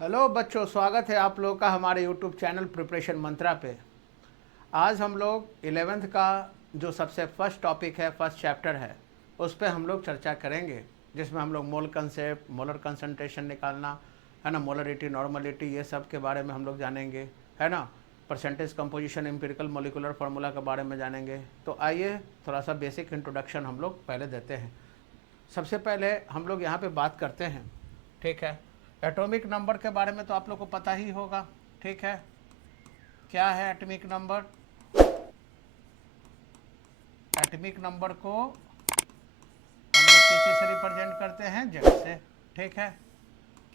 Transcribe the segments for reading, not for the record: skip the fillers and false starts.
Hello बच्चों, स्वागत है आप लोग का हमारे यूट्यूब चैनल प्रिपरेशन मंत्रा पे। आज हम लोग 11th का जो सबसे फर्स्ट टॉपिक है, फर्स्ट चैप्टर है, उस पर हम लोग चर्चा करेंगे, जिसमें हम लोग मोल कंसेप्ट, मोलर कंसंट्रेशन निकालना है ना, मोलरिटी, नॉर्मलिटी, ये सब के बारे में हम लोग जानेंगे, है ना। Percentage composition, empirical molecular formula के बारे में जानेंगे। तो आइए थोड़ा सा बेसिक इंट्रोडक्शन हम लोग पहले देते हैं। सबसे पहले हम लोग यहाँ पे बात करते हैं, ठीक है। एटॉमिक नंबर के बारे में तो आप लोग को पता ही होगा, ठीक है। क्या है एटॉमिक नंबर? एटॉमिक नंबर को हम लोग किस चीज़ से रिप्रेजेंट करते हैं? जेड से, ठीक है।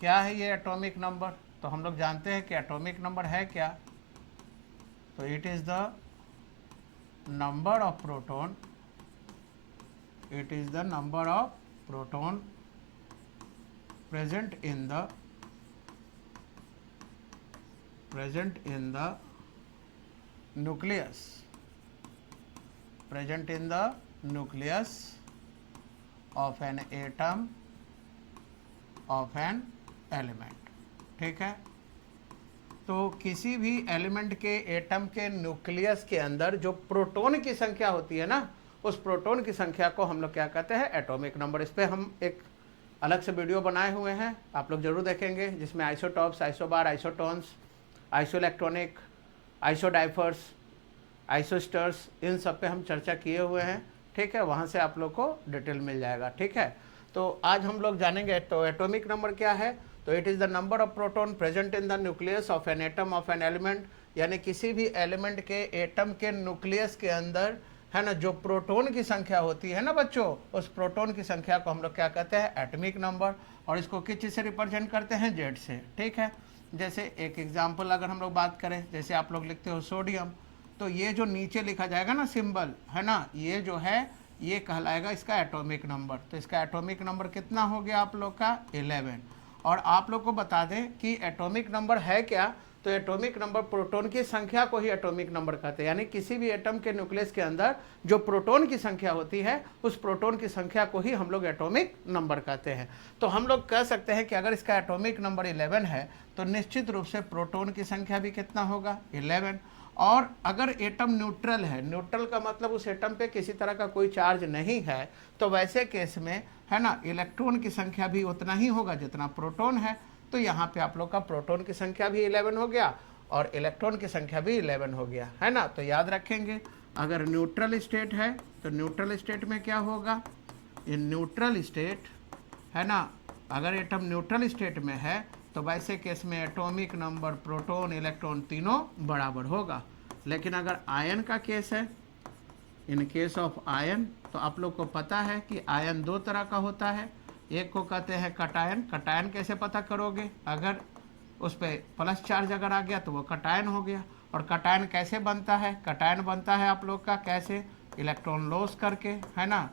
क्या है ये एटॉमिक नंबर? तो हम लोग जानते हैं कि एटॉमिक नंबर है क्या। तो it is the number of proton, it is the number of proton present in the nucleus, present in the nucleus of an atom of an element, ठीक है। तो किसी भी एलिमेंट के एटम के न्यूक्लियस के अंदर जो प्रोटॉन की संख्या होती है ना, उस प्रोटॉन की संख्या को हम लोग क्या कहते हैं? Atomic number. इस पर हम एक अलग से वीडियो बनाए हुए हैं, आप लोग जरूर देखेंगे, जिसमें isotopes, isobar, isotones, isoelectronic, isodiaphers, आइसोस्टर्स, इन सब पे हम चर्चा किए हुए हैं, ठीक है। वहाँ से आप लोग को डिटेल मिल जाएगा, ठीक है। तो आज हम लोग जानेंगे तो एटॉमिक नंबर क्या है। तो it is the number of proton present in the nucleus of an atom of an element, यानी किसी भी एलिमेंट के एटम के न्यूक्लियस के अंदर, है ना, जो प्रोटॉन की संख्या होती है ना बच्चों, उस प्रोटॉन की संख्या को हम लोग क्या कहते हैं? Atomic number. और इसको किस चीज़ से रिप्रेजेंट करते हैं? जेड से, ठीक है। जैसे एक एग्जांपल अगर हम लोग बात करें, जैसे आप लोग लिखते हो सोडियम, तो ये जो नीचे लिखा जाएगा ना सिंबल, है ना, ये जो है ये कहलाएगा इसका एटॉमिक नंबर। तो इसका एटॉमिक नंबर कितना हो गया आप लोग का? 11। और आप लोग को बता दें कि एटॉमिक नंबर है क्या। तो एटॉमिक नंबर प्रोटॉन की संख्या को ही एटॉमिक नंबर कहते हैं, यानी किसी भी एटम के न्यूक्लियस के अंदर जो प्रोटॉन की संख्या होती है, उस प्रोटॉन की संख्या को ही हम लोग एटॉमिक नंबर कहते हैं। तो हम लोग कह सकते हैं कि अगर इसका एटॉमिक नंबर 11 है, तो निश्चित रूप से प्रोटॉन की संख्या भी कितना होगा? 11। और अगर एटम न्यूट्रल है, न्यूट्रल का मतलब उस एटम पे किसी तरह का कोई चार्ज नहीं है, तो वैसे केस में, है ना, इलेक्ट्रॉन की संख्या भी उतना ही होगा जितना प्रोटॉन है। तो यहाँ पे आप लोग का प्रोटॉन की संख्या भी 11 हो गया और इलेक्ट्रॉन की संख्या भी 11 हो गया, है ना। तो याद रखेंगे, अगर न्यूट्रल स्टेट है तो न्यूट्रल स्टेट में क्या होगा? इन न्यूट्रल स्टेट, है ना, अगर एटम न्यूट्रल स्टेट में है तो वैसे केस में एटॉमिक नंबर प्रोटॉन, इलेक्ट्रॉन तीनों बराबर होगा। लेकिन अगर आयन का केस है, इन केस ऑफ आयन, तो आप लोग को पता है कि आयन दो तरह का होता है। एक को कहते हैं कटायन। कटायन कैसे पता करोगे? अगर उस पर प्लस चार्ज अगर आ गया तो वो कटायन हो गया। और कटायन कैसे बनता है? कटायन बनता है आप लोग का कैसे? इलेक्ट्रॉन लॉस करके, है ना,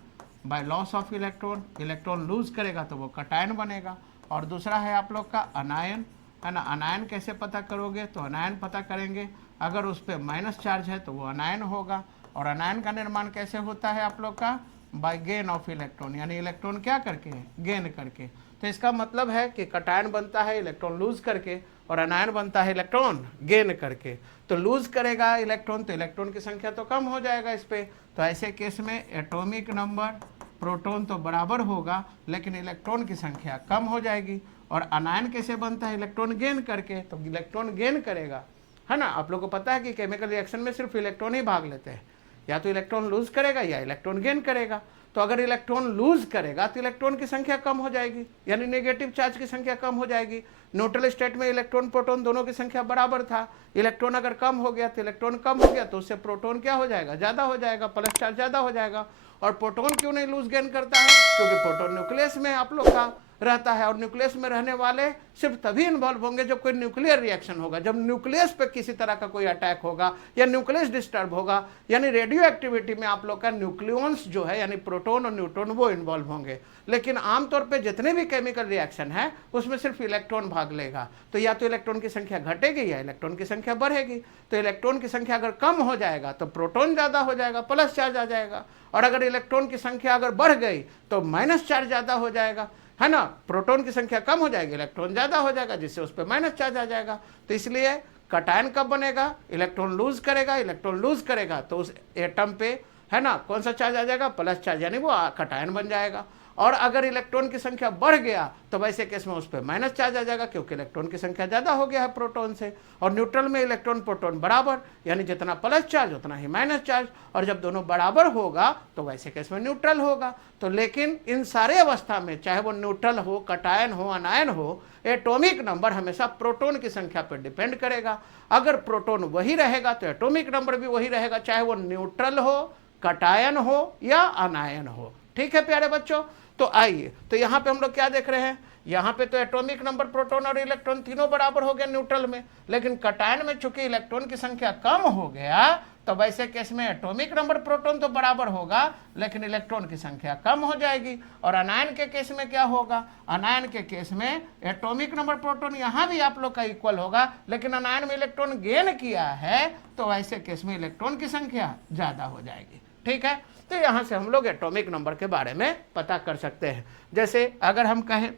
by loss of electron. Electron lose करेगा तो वो कटायन बनेगा। और दूसरा है आप लोग का अनायन, है ना। अनायन कैसे पता करोगे? तो अनायन पता करेंगे, अगर उस पर माइनस चार्ज है तो वो अनायन होगा। और अनायन का निर्माण कैसे होता है आप लोग का? बाय गेन ऑफ इलेक्ट्रॉन, यानी इलेक्ट्रॉन क्या करके? गेन करके। तो इसका मतलब है कि कटायन बनता है इलेक्ट्रॉन लूज करके और अनायन बनता है इलेक्ट्रॉन गेन करके। तो लूज करेगा इलेक्ट्रॉन तो इलेक्ट्रॉन की संख्या तो कम हो जाएगा इस पर। तो ऐसे केस में एटॉमिक नंबर प्रोटॉन तो बराबर होगा, लेकिन इलेक्ट्रॉन की संख्या कम हो जाएगी। और अनायन कैसे बनता है? इलेक्ट्रॉन गेन करके। तो इलेक्ट्रॉन गेन करेगा, है ना। आप लोग को पता है कि केमिकल रिएक्शन में सिर्फ इलेक्ट्रॉन ही भाग लेते हैं, या तो इलेक्ट्रॉन लूज करेगा या इलेक्ट्रॉन गेन करेगा। तो अगर इलेक्ट्रॉन लूज करेगा तो इलेक्ट्रॉन की संख्या कम हो जाएगी, यानी नेगेटिव चार्ज की संख्या कम हो जाएगी। न्यूट्रल स्टेट में इलेक्ट्रॉन प्रोटॉन दोनों की संख्या बराबर था। इलेक्ट्रॉन अगर कम हो गया तो इलेक्ट्रॉन कम हो गया, तो उससे प्रोटॉन क्या हो जाएगा? ज़्यादा हो जाएगा, प्लस चार्ज ज़्यादा हो जाएगा। और प्रोटॉन क्यों नहीं लूज गेन करता है? क्योंकि प्रोटॉन न्यूक्लियस में आप लोग का रहता है, और न्यूक्लियस में रहने वाले सिर्फ तभी इन्वॉल्व होंगे जब कोई न्यूक्लियर रिएक्शन होगा, जब न्यूक्लियस पे किसी तरह का कोई अटैक होगा या न्यूक्लियस डिस्टर्ब होगा, यानी रेडियो एक्टिविटी में आप लोग का न्यूक्लियॉन्स जो है, यानी प्रोटॉन और न्यूट्रॉन, वो इन्वॉल्व होंगे। लेकिन आमतौर पे जितने भी केमिकल रिएक्शन है उसमें सिर्फ इलेक्ट्रॉन भाग लेगा। तो या तो इलेक्ट्रॉन की संख्या घटेगी या इलेक्ट्रॉन की संख्या बढ़ेगी। तो इलेक्ट्रॉन की संख्या अगर कम हो जाएगा तो प्रोटॉन ज़्यादा हो जाएगा, प्लस चार्ज आ जाएगा। और अगर इलेक्ट्रॉन की संख्या अगर बढ़ गई तो माइनस चार्ज ज़्यादा हो जाएगा। है ना, प्रोटॉन की संख्या कम हो जाएगी, इलेक्ट्रॉन ज़्यादा हो जाएगा, जिससे उस पर माइनस चार्ज आ जाएगा। तो इसलिए कटायन कब बनेगा, इलेक्ट्रॉन लूज करेगा, इलेक्ट्रॉन लूज करेगा तो उस एटम पे, है ना, कौन सा चार्ज आ जाएगा, प्लस चार्ज, यानी वो कटायन बन जाएगा। और अगर इलेक्ट्रॉन की संख्या बढ़ गया तो वैसे केस में उस पर माइनस चार्ज आ जाएगा, क्योंकि इलेक्ट्रॉन की संख्या ज़्यादा हो गया है प्रोटॉन से। और न्यूट्रल में इलेक्ट्रॉन प्रोटॉन बराबर, यानी जितना प्लस चार्ज उतना ही माइनस चार्ज, और जब दोनों बराबर होगा तो वैसे केस में न्यूट्रल होगा। तो लेकिन इन सारे अवस्था में, चाहे वो न्यूट्रल हो, कटायन हो, अनायन हो, एटॉमिक नंबर हमेशा प्रोटॉन की संख्या पर डिपेंड करेगा। अगर प्रोटॉन वही रहेगा तो एटॉमिक नंबर भी वही रहेगा, चाहे वो न्यूट्रल हो, कटायन हो या अनायन हो। ठीक है प्यारे बच्चों, तो आइए, तो यहाँ पे हम लोग क्या देख रहे हैं, यहाँ पे तो एटॉमिक नंबर प्रोटॉन और इलेक्ट्रॉन तीनों बराबर हो गया न्यूट्रल में, लेकिन कटायन में चूंकि इलेक्ट्रॉन की संख्या कम हो गया तो वैसे केस में एटॉमिक नंबर प्रोटॉन तो बराबर होगा लेकिन इलेक्ट्रॉन की संख्या कम हो जाएगी। और अनायन के केस में क्या होगा, अनायन के केस में एटॉमिक नंबर प्रोटॉन यहाँ भी आप लोग का इक्वल होगा, लेकिन अनायन में इलेक्ट्रॉन गेन किया है तो वैसे केस में इलेक्ट्रॉन की संख्या ज़्यादा हो जाएगी। ठीक है, तो यहाँ से हम लोग एटॉमिक नंबर के बारे में पता कर सकते हैं। जैसे अगर हम कहें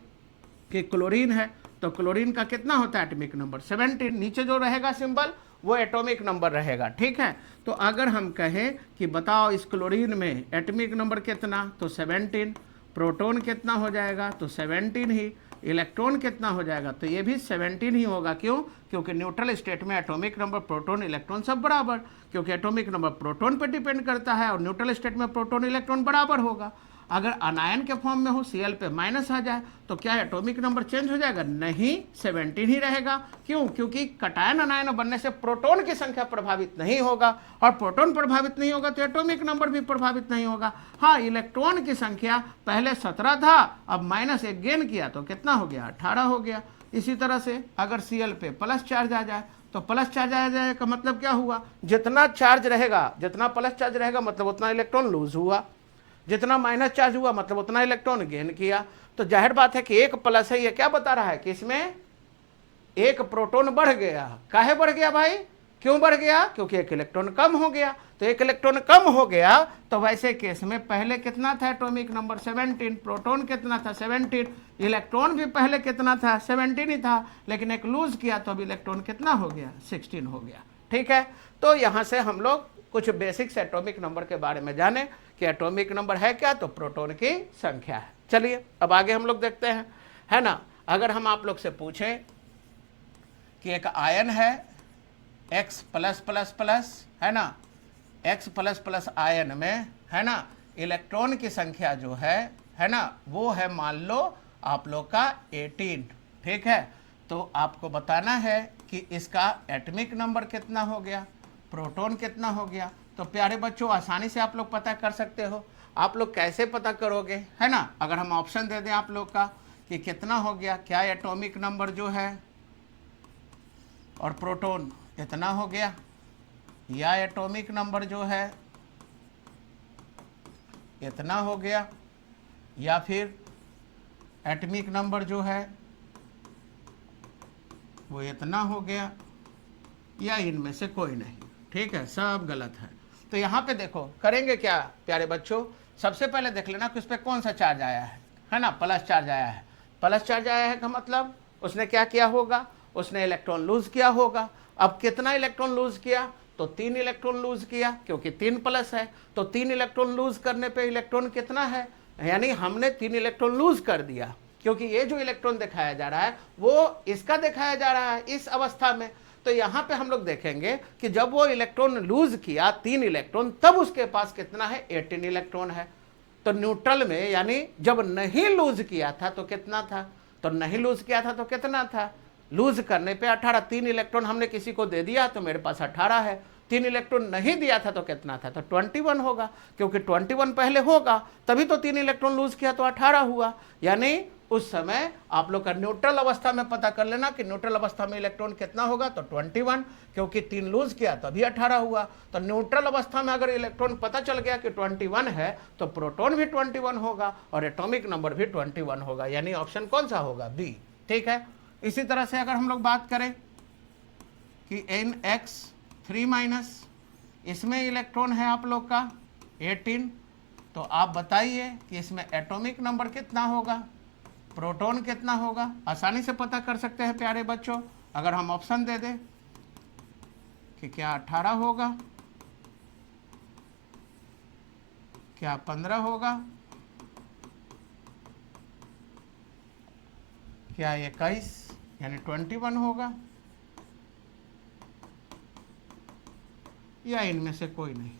कि क्लोरीन है तो क्लोरीन का कितना होता है एटॉमिक नंबर 17, नीचे जो रहेगा सिंबल वो एटॉमिक नंबर रहेगा। ठीक है, तो अगर हम कहें कि बताओ इस क्लोरीन में एटॉमिक नंबर कितना, तो 17, प्रोटॉन कितना हो जाएगा, तो 17 ही, इलेक्ट्रॉन कितना हो जाएगा, तो ये भी 17 ही होगा। क्यों, क्योंकि न्यूट्रल स्टेट में एटॉमिक नंबर प्रोटॉन इलेक्ट्रॉन सब बराबर, क्योंकि एटॉमिक नंबर प्रोटॉन पर डिपेंड करता है और न्यूट्रल स्टेट में प्रोटॉन इलेक्ट्रॉन बराबर होगा। अगर अनायन के फॉर्म में हो, Cl पे माइनस आ जाए तो क्या एटॉमिक नंबर चेंज हो जाएगा, नहीं, 17 ही रहेगा। क्यों, क्योंकि कटायन अनायन बनने से प्रोटॉन की संख्या प्रभावित नहीं होगा, और प्रोटॉन प्रभावित नहीं होगा तो एटॉमिक नंबर भी प्रभावित नहीं होगा। हाँ, इलेक्ट्रॉन की संख्या पहले 17 था, अब -1 गेन किया तो कितना हो गया, 18 हो गया। इसी तरह से अगर Cl पे प्लस चार्ज आ जाए तो प्लस चार्ज आ जाए का मतलब क्या हुआ, जितना चार्ज रहेगा, जितना प्लस चार्ज रहेगा मतलब उतना इलेक्ट्रॉन लूज हुआ, जितना माइनस चार्ज हुआ मतलब उतना इलेक्ट्रॉन गेन किया। तो जाहिर बात है कि एक प्लस है, ये क्या बता रहा है कि इसमें एक प्रोटॉन बढ़ गया। काहे बढ़ गया भाई, क्यों बढ़ गया, क्योंकि एक इलेक्ट्रॉन कम हो गया। तो एक इलेक्ट्रॉन कम हो गया तो वैसे केस में पहले कितना था एटॉमिक नंबर 17, प्रोटॉन कितना था 17, इलेक्ट्रॉन भी पहले कितना था 17 ही था, लेकिन एक लूज किया तो अब इलेक्ट्रॉन कितना हो गया, 16 हो गया। ठीक है, तो यहाँ से हम लोग कुछ बेसिक्स एटॉमिक नंबर के बारे में जाने कि एटॉमिक नंबर है क्या, तो प्रोटॉन की संख्या है। चलिए अब आगे हम लोग देखते हैं, है ना। अगर हम आप लोग से पूछें कि एक आयन है X+++, है ना, X++ आयन में, है ना, इलेक्ट्रॉन की संख्या जो है ना, वो है मान लो आप लोग का 18। ठीक है, तो आपको बताना है कि इसका एटॉमिक नंबर कितना हो गया, प्रोटॉन कितना हो गया। तो प्यारे बच्चों आसानी से आप लोग पता कर सकते हो। आप लोग कैसे पता करोगे, है ना, अगर हम ऑप्शन दे दें आप लोग का कि कितना हो गया, क्या एटॉमिक नंबर जो है और प्रोटॉन इतना हो गया, या एटॉमिक नंबर जो है इतना हो गया, या फिर एटॉमिक नंबर जो है वो इतना हो गया, या इनमें से कोई नहीं। ठीक है, सब गलत है। तो यहाँ पे देखो करेंगे क्या प्यारे बच्चों, सबसे पहले देख लेना कि उस पर कौन सा चार्ज आया है ना, प्लस चार्ज आया है। प्लस चार्ज आया है का मतलब उसने क्या किया होगा, उसने इलेक्ट्रॉन लूज किया होगा। अब कितना इलेक्ट्रॉन लूज किया, तो 3 इलेक्ट्रॉन लूज किया, क्योंकि 3 प्लस है तो 3 इलेक्ट्रॉन लूज करने पे इलेक्ट्रॉन कितना है, यानी हमने 3 इलेक्ट्रॉन लूज कर दिया, क्योंकि ये जो इलेक्ट्रॉन दिखाया जा रहा है वो इसका दिखाया जा रहा है इस अवस्था में। तो यहाँ पे हम लोग देखेंगे कि जब वो इलेक्ट्रॉन लूज किया 3 इलेक्ट्रॉन, तब उसके पास कितना है, 18 इलेक्ट्रॉन है। तो न्यूट्रल में यानी जब नहीं लूज किया था तो कितना था, तो नहीं लूज किया था तो कितना था, लूज करने पे 18। 3 इलेक्ट्रॉन हमने किसी को दे दिया तो मेरे पास 18 है, 3 इलेक्ट्रॉन नहीं दिया था तो कितना था, तो 21 होगा, क्योंकि 21 पहले होगा तभी तो 3 इलेक्ट्रॉन लूज किया तो 18 हुआ। यानी उस समय आप लोग का न्यूट्रल अवस्था में पता कर लेना कि न्यूट्रल अवस्था में इलेक्ट्रॉन कितना होगा, तो 21, क्योंकि 3 लूज किया तो अभी 18 हुआ। तो न्यूट्रल अवस्था में अगर इलेक्ट्रॉन पता चल गया कि 21 है तो प्रोटॉन भी 21 होगा और एटॉमिक नंबर भी 21 होगा, यानी ऑप्शन कौन सा होगा, बी। ठीक है, इसी तरह से अगर हम लोग बात करें कि NX3- इसमें इलेक्ट्रॉन है आप लोग का 18, तो आप बताइए कि इसमें एटॉमिक नंबर कितना होगा, प्रोटॉन कितना होगा, आसानी से पता कर सकते हैं प्यारे बच्चों। अगर हम ऑप्शन दे दें कि क्या 18 होगा, क्या 15 होगा, क्या 21 यानी 21 होगा, या इनमें से कोई नहीं।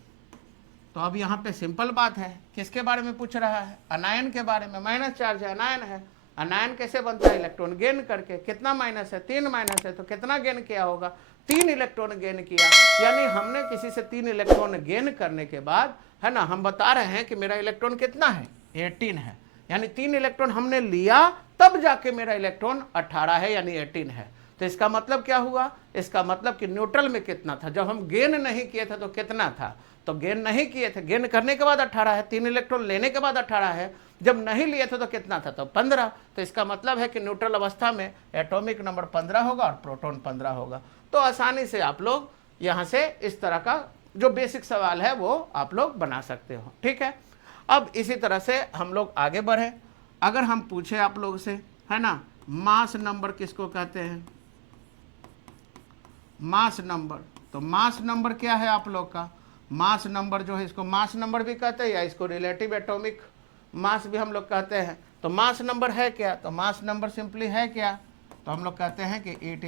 तो अब यहाँ पे सिंपल बात है, किसके बारे में पूछ रहा है, अनायन के बारे में। माइनस चार्ज है, अनायन है। अनायन कैसे बनता है, इलेक्ट्रॉन गेन करके। कितना माइनस है, 3 माइनस है, तो कितना गेन किया होगा, 3 इलेक्ट्रॉन गेन किया। यानी हमने किसी से 3 इलेक्ट्रॉन गेन करने के बाद, है ना, हम बता रहे हैं कि मेरा इलेक्ट्रॉन कितना है, 18 है। यानी 3 इलेक्ट्रॉन हमने लिया तब जाके मेरा इलेक्ट्रॉन 18 है यानी 18 है। तो इसका मतलब क्या हुआ, इसका मतलब कि न्यूट्रल में कितना था, जब हम गेन नहीं किए थे तो कितना था, तो गेन नहीं किए थे, गेन करने के बाद 18 है, 3 इलेक्ट्रॉन लेने के बाद 18 है, जब नहीं लिए थे तो कितना था, तो 15। तो इसका मतलब है कि न्यूट्रल अवस्था में एटॉमिक नंबर 15 होगा और प्रोटॉन 15 होगा। तो आसानी से आप लोग यहाँ से इस तरह का जो बेसिक सवाल है वो आप लोग बना सकते हो, ठीक है। अब इसी तरह से हम लोग आगे बढ़े। अगर हम पूछे आप लोग से, है ना, मास नंबर किसको कहते हैं, मास नंबर, तो मास नंबर क्या है आप लोग का, मास नंबर जो है इसको मास नंबर भी कहते हैं या इसको रिलेटिव एटॉमिक मास भी हम लोग कहते हैं। तो मास नंबर है क्या, तो मास नंबर सिंपली है क्या, तो हम लोग कहते हैं कि it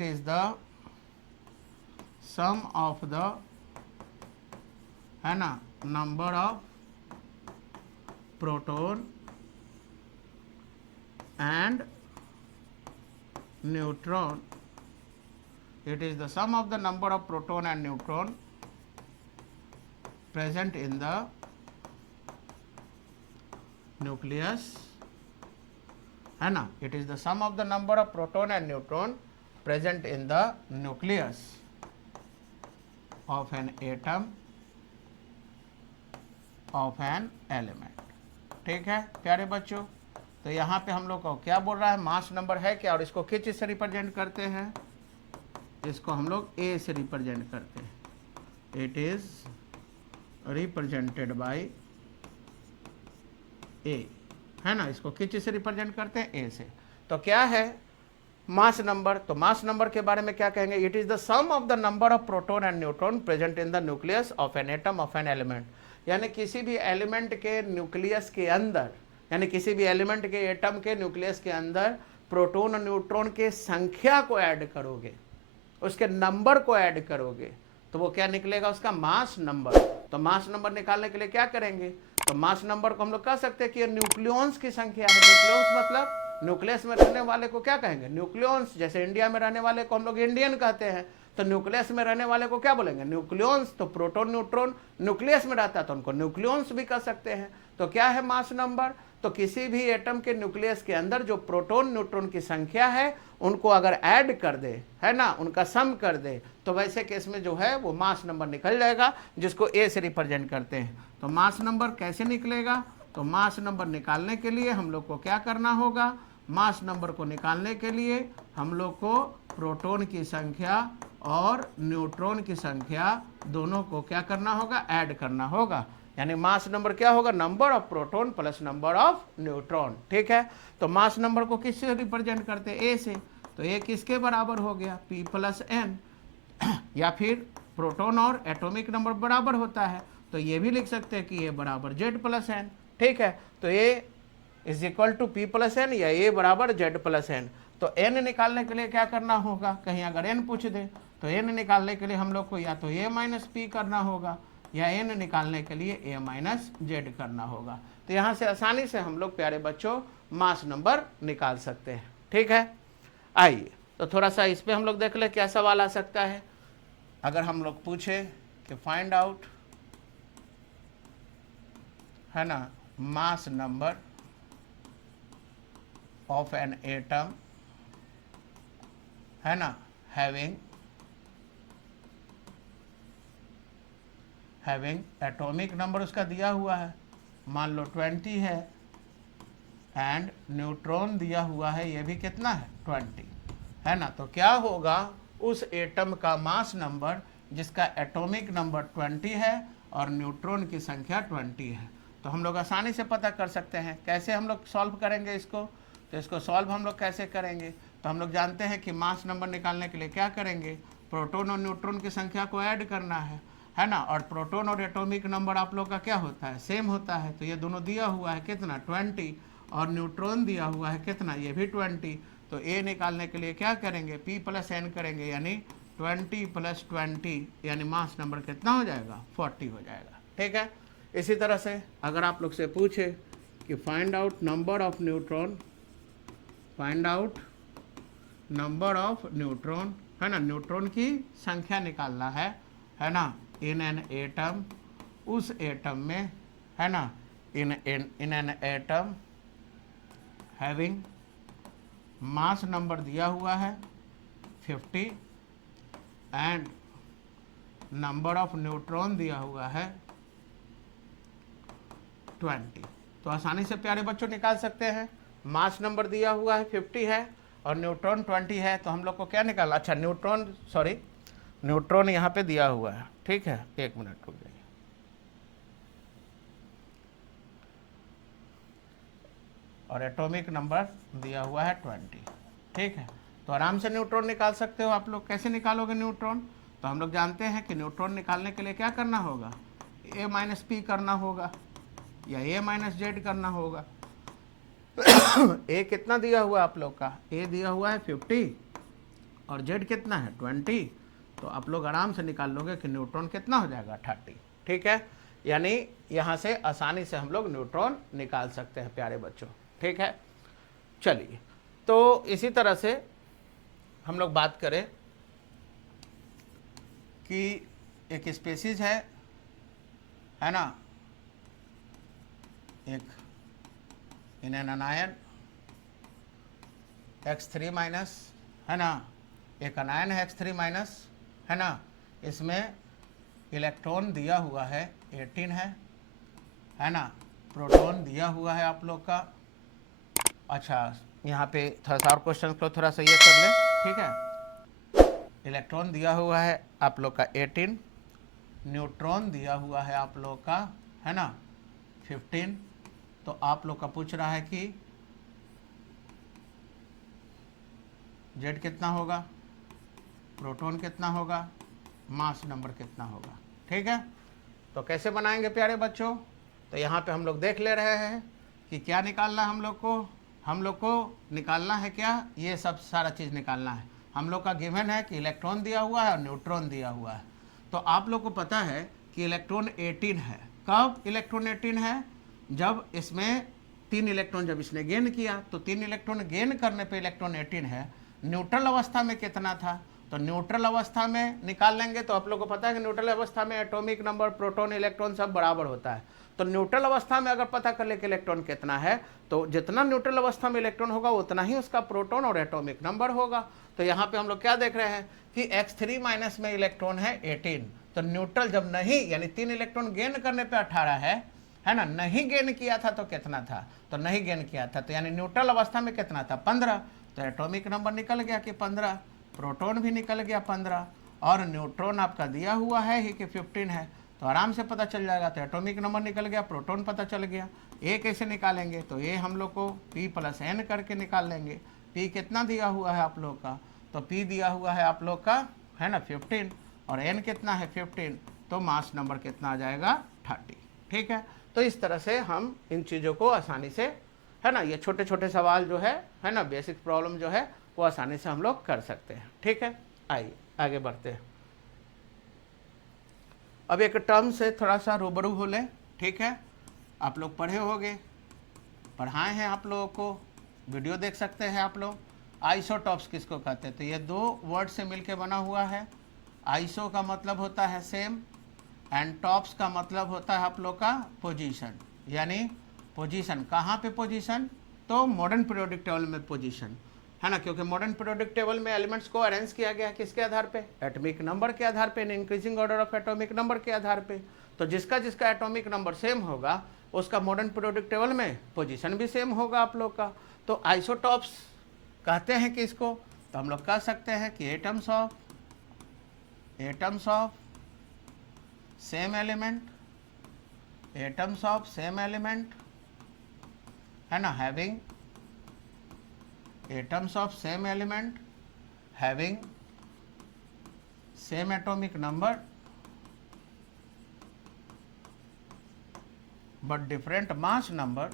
is the sum of the, है ना, number of proton and neutron, it is the sum of the number of proton and neutron present in the nucleus, है ना, it is the sum of the number of proton and neutron present in the nucleus of an atom of an element। ठीक है प्यारे बच्चों, तो यहाँ पे हम लोग को क्या बोल रहा है, मास नंबर है क्या, और इसको किस चीज से रिप्रेजेंट करते हैं, इसको हम लोग ए से रिप्रेजेंट करते हैं। इट इज रिप्रेजेंटेड बाय ए, है ना, इसको किस चीज से रिप्रेजेंट करते हैं, ए से। तो क्या है मास नंबर, तो मास नंबर के बारे में क्या कहेंगे, it is the sum of the number of proton and neutron present in the nucleus of an atom of an element. यानी किसी भी एलिमेंट के न्यूक्लियस के अंदर, यानी किसी भी एलिमेंट के एटम के न्यूक्लियस के अंदर प्रोटॉन और न्यूट्रॉन के संख्या को ऐड करोगे, उसके नंबर को ऐड करोगे, तो वो क्या निकलेगा, उसका मास नंबर। तो मास नंबर निकालने के लिए क्या करेंगे, तो मास नंबर को हम लोग कह सकते हैं कि ये न्यूक्लियॉन्स की संख्या है। न्यूक्लियॉन्स मतलब न्यूक्लियस में रहने वाले को क्या कहेंगे, न्यूक्लियॉन्स। जैसे इंडिया में रहने वाले को हम लोग इंडियन कहते हैं, तो न्यूक्लियस में रहने वाले को क्या बोलेंगे, न्यूक्लियॉन्स। तो प्रोटॉन न्यूट्रॉन न्यूक्लियस में रहता है तो उनको न्यूक्लियॉन्स भी कह सकते हैं। तो क्या है मास नंबर, तो किसी भी एटम के न्यूक्लियस के अंदर जो प्रोटॉन न्यूट्रॉन की संख्या है उनको अगर ऐड कर दे, है ना, उनका सम कर दे, तो वैसे केस में जो है वो मास नंबर निकल जाएगा, जिसको ए से रिप्रेजेंट करते हैं। तो मास नंबर कैसे निकलेगा, तो मास नंबर निकालने के लिए हम लोग को क्या करना होगा, मास नंबर को निकालने के लिए हम लोग को प्रोटॉन की संख्या और न्यूट्रॉन की संख्या दोनों को क्या करना होगा, ऐड करना होगा। यानी मास नंबर क्या होगा, number of proton plus number of neutron. ठीक है, तो मास नंबर को किससे रिप्रेजेंट करते हैं, ए से। तो ए किसके बराबर हो गया, P प्लस एन, या फिर प्रोटॉन और एटॉमिक नंबर बराबर होता है, तो ये भी लिख सकते हैं कि ए बराबर Z प्लस एन। ठीक है, तो A is equal to P plus N या ए बराबर Z प्लस एन। तो एन निकालने के लिए क्या करना होगा, कहीं अगर एन पूछ दे तो एन निकालने के लिए हम लोग को या तो ए माइनस पी करना होगा या एन निकालने के लिए ए माइनस जेड करना होगा। तो यहाँ से आसानी से हम लोग प्यारे बच्चों मास नंबर निकाल सकते हैं। ठीक है, आइए तो थोड़ा सा इस पे हम लोग देख ले क्या सवाल आ सकता है। अगर हम लोग पूछे कि फाइंड आउट, है ना, mass number of an atom, है ना, हैविंग एटॉमिक नंबर उसका दिया हुआ है, मान लो 20 है, एंड न्यूट्रॉन दिया हुआ है ये भी कितना है 20, है ना। तो क्या होगा, उस एटम का मास नंबर जिसका एटॉमिक नंबर 20 है और न्यूट्रॉन की संख्या 20 है। तो हम लोग आसानी से पता कर सकते हैं। कैसे हम लोग सॉल्व करेंगे इसको, तो इसको सॉल्व हम लोग कैसे करेंगे, तो हम लोग जानते हैं कि मास नंबर निकालने के लिए क्या करेंगे, प्रोटॉन और न्यूट्रॉन की संख्या को ऐड करना है ना। और प्रोटॉन और एटॉमिक नंबर आप लोग का क्या होता है, सेम होता है। तो ये दोनों दिया हुआ है कितना 20, और न्यूट्रॉन दिया हुआ है कितना, ये भी 20। तो ए निकालने के लिए क्या करेंगे, P + N करेंगे, यानी 20 + 20 यानी मास नंबर कितना हो जाएगा, 40 हो जाएगा। ठीक है। इसी तरह से अगर आप लोग से पूछे कि find out number of neutron, find out number of neutron, है ना, न्यूट्रॉन की संख्या निकालना है ना, इन एन एटम, उस एटम में, है ना, in an atom having mass number दिया हुआ है 50 एंड नंबर ऑफ न्यूट्रॉन दिया हुआ है 20। तो आसानी से प्यारे बच्चों निकाल सकते हैं। मास नंबर दिया हुआ है 50 है और न्यूट्रॉन 20 है, तो हम लोग को क्या निकालना, अच्छा न्यूट्रॉन यहाँ पे दिया हुआ है। ठीक है, 1 मिनट रुक जाइए। और एटॉमिक नंबर दिया हुआ है 20। ठीक है, तो आराम से न्यूट्रॉन निकाल सकते हो आप लोग। कैसे निकालोगे न्यूट्रॉन, तो हम लोग जानते हैं कि न्यूट्रॉन निकालने के लिए क्या करना होगा, A - P करना होगा या A - Z करना होगा। ए कितना दिया हुआ आप लोग का, ए दिया हुआ है 50 और Z कितना है 20। तो आप लोग आराम से निकाल लोगे कि न्यूट्रॉन कितना हो जाएगा 30। ठीक है, यानी यहाँ से आसानी से हम लोग न्यूट्रॉन निकाल सकते हैं प्यारे बच्चों। ठीक है, चलिए, तो इसी तरह से हम लोग बात करें कि एक स्पेसीज है ना, एक इन एन अनायन X3- है ना, एक अनायन है X3- है ना, इसमें इलेक्ट्रॉन दिया हुआ है 18 है ना, प्रोटॉन दिया हुआ है आप लोग का। अच्छा, यहाँ पे थोड़ा सा और क्वेश्चन को थोड़ा सा ये कर लें। ठीक है, इलेक्ट्रॉन दिया हुआ है आप लोग का 18, न्यूट्रॉन दिया हुआ है आप लोग का, है ना, 15। तो आप लोग का पूछ रहा है कि Z कितना होगा, प्रोटॉन कितना होगा, मास नंबर कितना होगा। ठीक है, तो कैसे बनाएंगे प्यारे बच्चों, तो यहाँ पे हम लोग देख ले रहे हैं कि क्या निकालना है हम लोग को निकालना है क्या, ये सब सारा चीज़ निकालना है। हम लोग का गिवन है कि इलेक्ट्रॉन दिया हुआ है और न्यूट्रॉन दिया हुआ है। तो आप लोग को पता है कि इलेक्ट्रॉन 18 है। कब इलेक्ट्रॉन 18 है, जब इसमें 3 इलेक्ट्रॉन जब इसने गेन किया, तो 3 इलेक्ट्रॉन गेन करने पे इलेक्ट्रॉन 18 है। न्यूट्रल अवस्था में कितना था, तो न्यूट्रल अवस्था में निकाल लेंगे। तो आप लोग को पता है कि न्यूट्रल अवस्था में एटॉमिक नंबर, प्रोटॉन, इलेक्ट्रॉन सब बराबर होता है। तो न्यूट्रल अवस्था में अगर पता कर ले कि इलेक्ट्रॉन कितना है, तो जितना न्यूट्रल अवस्था में इलेक्ट्रॉन होगा उतना ही उसका प्रोटॉन और एटॉमिक नंबर होगा। तो यहाँ पे हम लोग क्या देख रहे हैं कि X3- में इलेक्ट्रॉन है 18। तो न्यूट्रल जब नहीं, यानी 3 इलेक्ट्रॉन गेन करने पे 18 है ना, नहीं गेन किया था तो कितना था, तो नहीं गेन किया था, तो यानी न्यूट्रल अवस्था में कितना था 15। तो एटॉमिक नंबर निकल गया कि 15, प्रोटॉन भी निकल गया 15, और न्यूट्रॉन आपका दिया हुआ है ही कि 15 है। तो आराम से पता चल जाएगा। तो एटॉमिक नंबर निकल गया, प्रोटॉन पता चल गया। ए कैसे निकालेंगे, तो ए हम लोग को P + N करके निकाल लेंगे। P कितना दिया हुआ है आप लोग का, तो P दिया हुआ है आप लोग का, है ना, 15, और N कितना है 15, तो मास नंबर कितना आ जाएगा 30। ठीक है, तो इस तरह से हम इन चीज़ों को आसानी से, है ना, ये छोटे छोटे सवाल जो है ना, बेसिक प्रॉब्लम जो है वो आसानी से हम लोग कर सकते हैं। ठीक है, आइए आगे बढ़ते हैं। अब एक टर्म से थोड़ा सा रूबरू हो लें। ठीक है, आप लोग पढ़े होंगे, पढ़ाए हैं आप लोगों को, वीडियो देख सकते हैं आप लोग। आइसोटॉप्स किसको कहते हैं, तो ये 2 वर्ड से मिलके बना हुआ है। आइसो का मतलब होता है सेम, एंड टॉप्स का मतलब होता है आप लोग का पोजीशन, यानी पोजीशन कहाँ पे पोजीशन, तो मॉडर्न पीरियोडिक टेबल में पोजीशन, है ना, क्योंकि मॉडर्न पीरियोडिक टेबल में एलिमेंट्स को अरेंज किया गया है किसके आधार पे, एटॉमिक नंबर के आधार पे, increasing order of atomic number के आधार पे। तो जिसका जिसका एटॉमिक नंबर सेम होगा उसका मॉडर्न पीरियोडिक टेबल में पोजीशन भी सेम होगा आप लोग का। तो आइसोटॉप्स कहते हैं कि इसको, तो हम लोग कह सकते हैं कि atoms of same element atoms of same element, है ना, having atoms of same element having same atomic number but different mass number,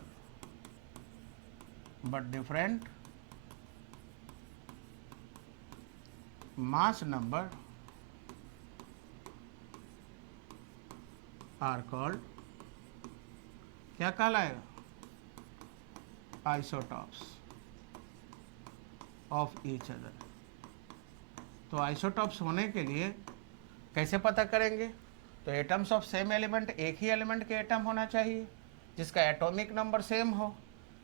are called, क्या कहलाएगा, आइसोटॉप्स ऑफ ईच अदर। तो आइसोटॉप्स होने के लिए कैसे पता करेंगे, तो एटम्स ऑफ सेम एलिमेंट, एक ही एलिमेंट के एटम होना चाहिए जिसका एटॉमिक नंबर सेम हो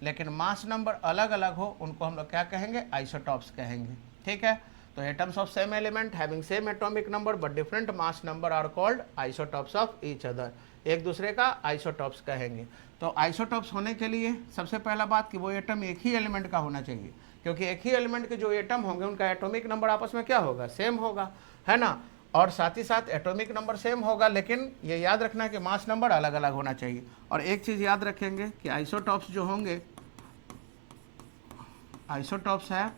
लेकिन मास नंबर अलग अलग हो, उनको हम लोग क्या कहेंगे, आइसोटॉप्स कहेंगे। ठीक है, तो atoms of same element having same atomic number but different mass number are called isotopes of each other, एक दूसरे का आइसोटॉप्स कहेंगे। तो आइसोटॉप्स होने के लिए सबसे पहला बात कि वो एटम एक ही एलिमेंट का होना चाहिए, क्योंकि एक ही एलिमेंट के जो एटम होंगे उनका एटॉमिक नंबर आपस में क्या होगा, सेम होगा, है ना, और साथ ही साथ एटॉमिक नंबर सेम होगा, लेकिन ये याद रखना है कि मास नंबर अलग अलग होना चाहिए। और एक चीज़ याद रखेंगे कि आइसोटॉप्स जो होंगे, आइसोटॉप्स है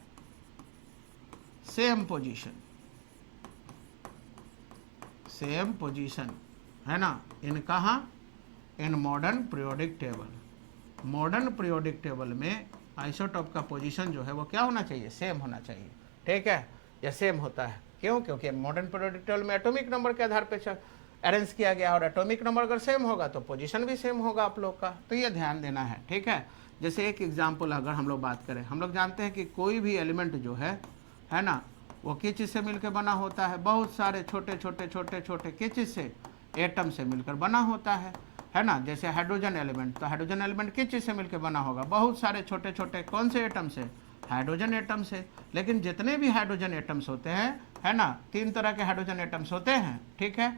सेम पोजीशन, है ना, इन कहाँ, in modern periodic table. Modern periodic table में आइसोटॉप का पोजीशन जो है वो क्या होना चाहिए, सेम होना चाहिए। ठीक है, या सेम होता है, क्यों, क्योंकि मॉडर्न पीरियोडिक टेबल में एटॉमिक नंबर के आधार पर अरेंज किया गया, और एटॉमिक नंबर अगर सेम होगा तो पोजीशन भी सेम होगा आप लोग का, तो ये ध्यान देना है। ठीक है, जैसे एक एग्जाम्पल अगर हम लोग बात करें, हम लोग जानते हैं कि कोई भी एलिमेंट जो है ना, वो किस चीज़ से मिलकर बना होता है, बहुत सारे छोटे छोटे किस चीज़ से, एटम से मिलकर बना होता है ना। जैसे हाइड्रोजन एलिमेंट, तो हाइड्रोजन एलिमेंट किस चीज़ से मिलकर बना होगा, बहुत सारे छोटे छोटे कौन से एटम से, हाइड्रोजन एटम से। लेकिन जितने भी हाइड्रोजन एटम्स होते हैं, है ना, 3 तरह के हाइड्रोजन एटम्स होते हैं। ठीक है,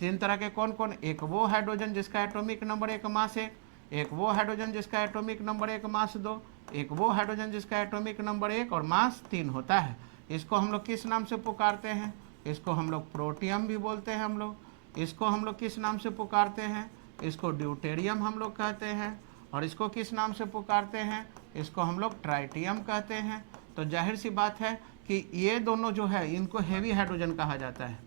3 तरह के कौन कौन, एक वो हाइड्रोजन जिसका एटॉमिक नंबर 1 मास 1, एक वो हाइड्रोजन जिसका एटॉमिक नंबर 1 मास 2, एक वो हाइड्रोजन जिसका एटॉमिक नंबर 1 और मास 3 होता है। इसको हम लोग किस नाम से पुकारते हैं, इसको हम लोग प्रोटियम भी बोलते हैं हम लोग। इसको हम लोग किस नाम से पुकारते हैं, इसको ड्यूटेरियम हम लोग कहते हैं। और इसको किस नाम से पुकारते हैं, इसको हम लोग ट्राइटियम कहते हैं। तो जाहिर सी बात है कि ये दोनों जो है इनको हेवी हाइड्रोजन कहा जाता है।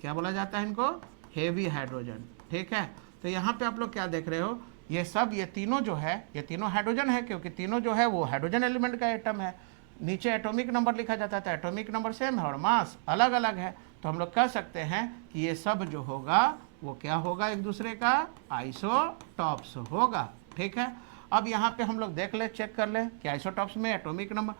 क्या बोला जाता है इनको, हेवी हाइड्रोजन। ठीक है, तो यहाँ पे आप लोग क्या देख रहे हो, ये तीनों जो है, ये तीनों हाइड्रोजन है, क्योंकि तीनों जो है वो हाइड्रोजन एलिमेंट का एटम है। नीचे एटॉमिक नंबर लिखा जाता था, एटॉमिक नंबर सेम है और मास अलग अलग है, तो हम लोग कह सकते हैं कि ये सब जो होगा वो क्या होगा, एक दूसरे का आइसोटॉप्स होगा। ठीक है, अब यहाँ पे हम लोग देख ले, चेक कर ले कि आइसोटॉप्स में एटॉमिक नंबर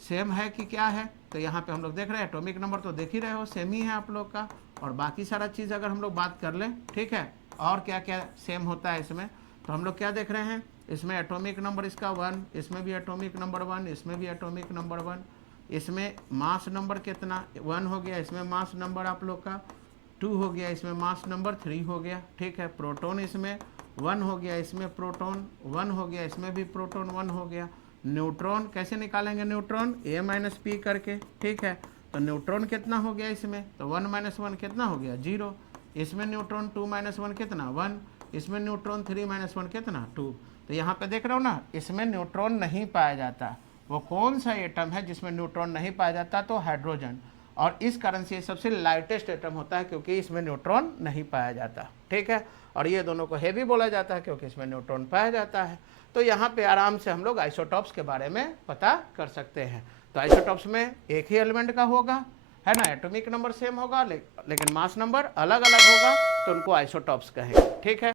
सेम है कि क्या है। तो यहाँ पे हम लोग देख रहे हैं एटॉमिक नंबर तो देख ही रहे हो, सेम ही है आप लोग का। और बाकी सारा चीज़ अगर हम लोग बात कर लें, ठीक है, और क्या क्या सेम होता है इसमें, तो हम लोग क्या देख रहे हैं, इसमें एटॉमिक नंबर इसका 1, इसमें भी एटॉमिक नंबर 1, इसमें भी एटॉमिक नंबर 1, इसमें मास नंबर कितना 1 हो गया, इसमें मास नंबर आप लोग का 2 हो गया, इसमें मास नंबर 3 हो गया। ठीक है, प्रोटॉन इसमें 1 हो गया, इसमें प्रोटॉन 1 हो गया, इसमें भी प्रोटॉन 1 हो गया। न्यूट्रॉन कैसे निकालेंगे, न्यूट्रॉन A-P करके। ठीक है, तो न्यूट्रॉन कितना हो गया इसमें, तो 1 - 1 कितना हो गया, 0। इसमें न्यूट्रॉन 2 - 1 कितना, 1। इसमें न्यूट्रॉन 3 - 1 कितना, 2। तो यहाँ पे देख रहे हो ना, इसमें न्यूट्रॉन नहीं पाया जाता। वो कौन सा एटम है जिसमें न्यूट्रॉन नहीं पाया जाता, तो हाइड्रोजन। और इस कारण से ये सबसे लाइटेस्ट एटम होता है, क्योंकि इसमें न्यूट्रॉन नहीं पाया जाता। ठीक है, और ये दोनों को हेवी बोला जाता है क्योंकि इसमें न्यूट्रॉन पाया जाता है। तो यहाँ पे आराम से हम लोग आइसोटॉप्स के बारे में पता कर सकते हैं। तो आइसोटॉप्स में एक ही एलिमेंट का होगा, है ना, एटॉमिक नंबर सेम होगा, लेकिन मास नंबर अलग अलग होगा, तो उनको आइसोटॉप्स कहेंगे। ठीक है।